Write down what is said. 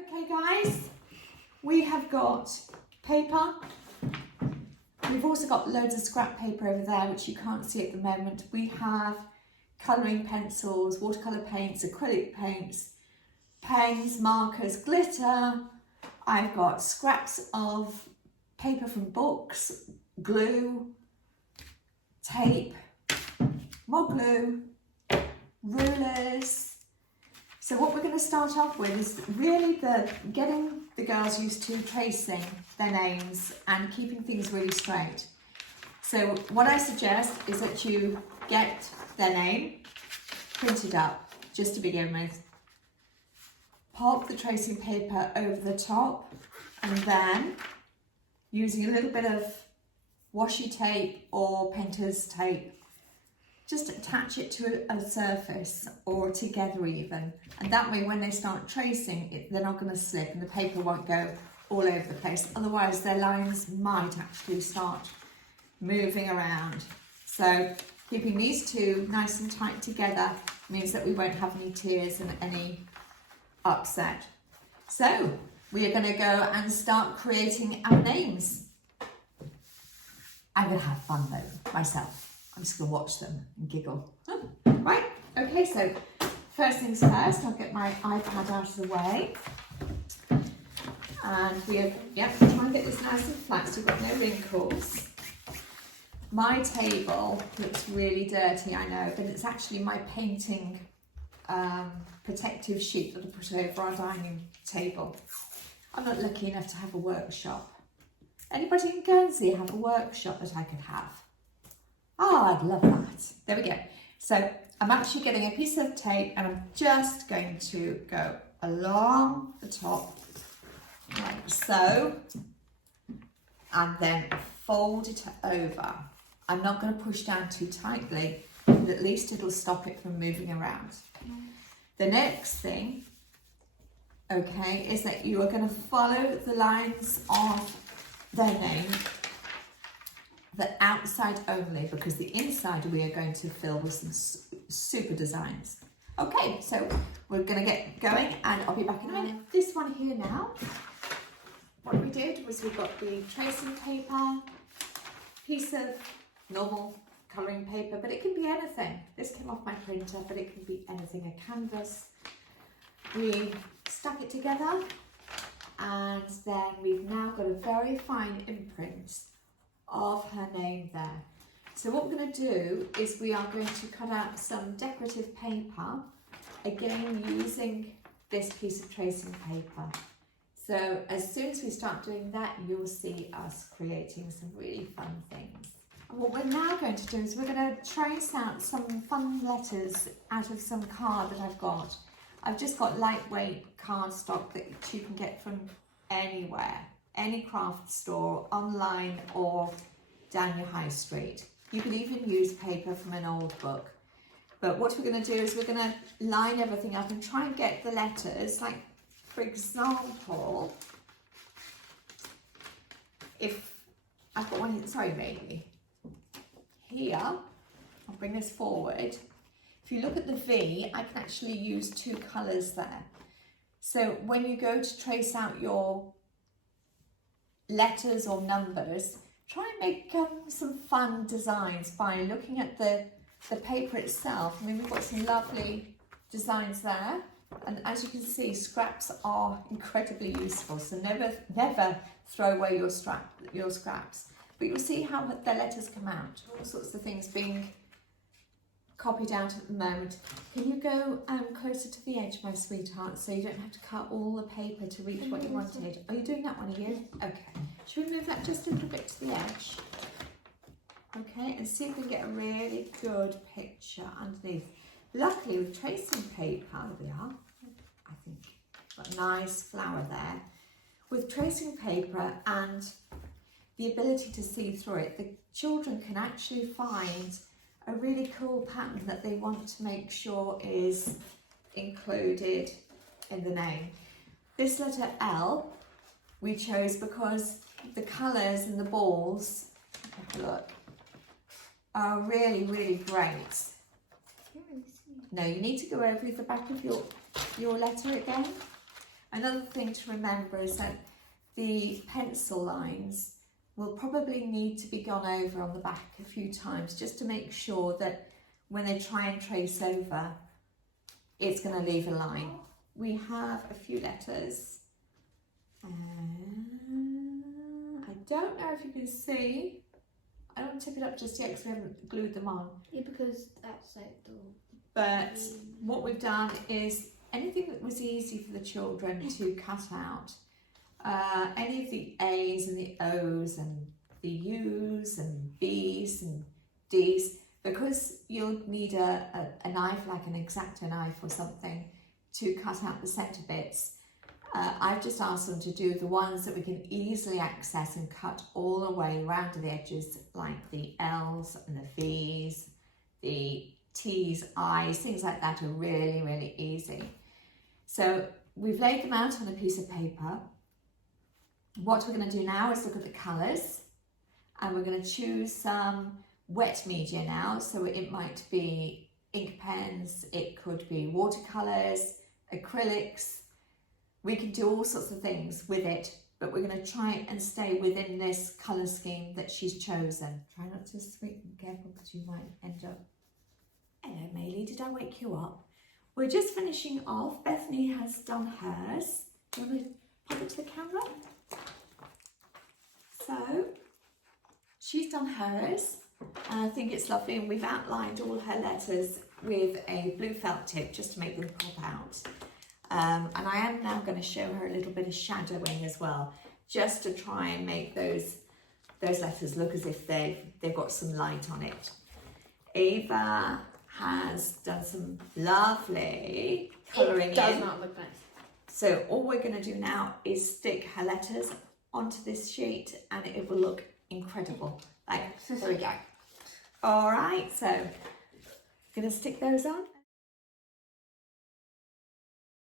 Okay guys, we have got paper. We've also got loads of scrap paper over there which you can't see at the moment. We have colouring pencils, watercolour paints, acrylic paints, pens, markers, glitter. I've got scraps of paper from books, glue, tape, more glue, rulers. So what we're going to start off with is really getting the girls used to tracing their names and keeping things really straight. So what I suggest is that you get their name printed up just to begin with. Pop the tracing paper over the top and then using a little bit of washi tape or painter's tape, just attach it to a surface or together even, and that way when they start tracing they're not going to slip and the paper won't go all over the place, otherwise their lines might actually start moving around. So keeping these two nice and tight together means that we won't have any tears and any upset. So we are going to go and start creating our names. I'm going to have fun though myself. I'm just going to watch them and giggle. Right, okay, so first things first, I'll get my iPad out of the way. And we are, try and get this nice and flat so we've got no wrinkles. My table looks really dirty, I know, but it's actually my painting protective sheet that I put over our dining table. I'm not lucky enough to have a workshop. Anybody in Guernsey have a workshop that I could have? Oh, I'd love that. There we go. So I'm actually getting a piece of tape and I'm just going to go along the top like so and then fold it over. I'm not going to push down too tightly, but at least it'll stop it from moving around. The next thing, okay, is that you are going to follow the lines of their name, the outside only, because the inside we are going to fill with some super designs. Okay, so we're going to get going and I'll be back in a minute. This one here now, what we did was we got the tracing paper, piece of normal colouring paper, but it can be anything. This came off my printer, but it can be anything, a canvas. We stuck it together and then we've now got a very fine imprint of her name there. So what we're going to do is we are going to cut out some decorative paper, again using this piece of tracing paper. So as soon as we start doing that, you'll see us creating some really fun things. And what we're now going to do is we're going to trace out some fun letters out of some card that I've got. I've just got lightweight cardstock that you can get from anywhere, any craft store, online or down your high street. You can even use paper from an old book. But what we're going to do is we're going to line everything up and try and get the letters, like for example, if I've got one, sorry maybe, here, I'll bring this forward. If you look at the V, I can actually use two colours there. So when you go to trace out your letters or numbers, try and make some fun designs by looking at the paper itself. I mean, we've got some lovely designs there, and as you can see, scraps are incredibly useful, so never throw away your scraps. But you'll see how the letters come out, all sorts of things being copied out at the moment. Can you go closer to the edge, my sweetheart, so you don't have to cut all the paper to reach what you wanted? Are you doing that one, are you? Okay. Should we move that just a little bit to the edge? Okay, and see if we can get a really good picture underneath. Luckily with tracing paper, there we are, I think, got a nice flower there. With tracing paper and the ability to see through it, the children can actually find a really cool pattern that they want to make sure is included in the name. This letter L we chose because the colours and the balls, have a look, are really, really great. No, you need to go over the back of your letter again. Another thing to remember is that the pencil lines will probably need to be gone over on the back a few times just to make sure that when they try and trace over, it's going to leave a line. We have a few letters. I don't know if you can see. I don't tip it up just yet because we haven't glued them on. Yeah, because that's like the... But what we've done is anything that was easy for the children to cut out, any of the A's and the O's and the U's and B's and D's, because you'll need a knife, like an X-Acto knife or something, to cut out the centre bits. I've just asked them to do the ones that we can easily access and cut all the way around to the edges, like the L's and the V's, the T's, I's, things like that are really, really easy. So we've laid them out on a piece of paper. What we're going to do now is look at the colours, and we're going to choose some wet media now. So it might be ink pens, it could be watercolours, acrylics. We can do all sorts of things with it, but we're going to try and stay within this colour scheme that she's chosen. Try not to squeak, careful because you might end up... Hello Maylie, did I wake you up? We're just finishing off. Bethany has done hers. Do you want to pop it to the camera? So, she's done hers, and I think it's lovely, and we've outlined all her letters with a blue felt tip just to make them pop out. And I am now going to show her a little bit of shadowing as well, just to try and make those letters look as if they've got some light on it. Ava has done some lovely colouring in. It does not look nice. So all we're going to do now is stick her letters onto this sheet, and it will look incredible. Like, there we go. All right, so I'm going to stick those on.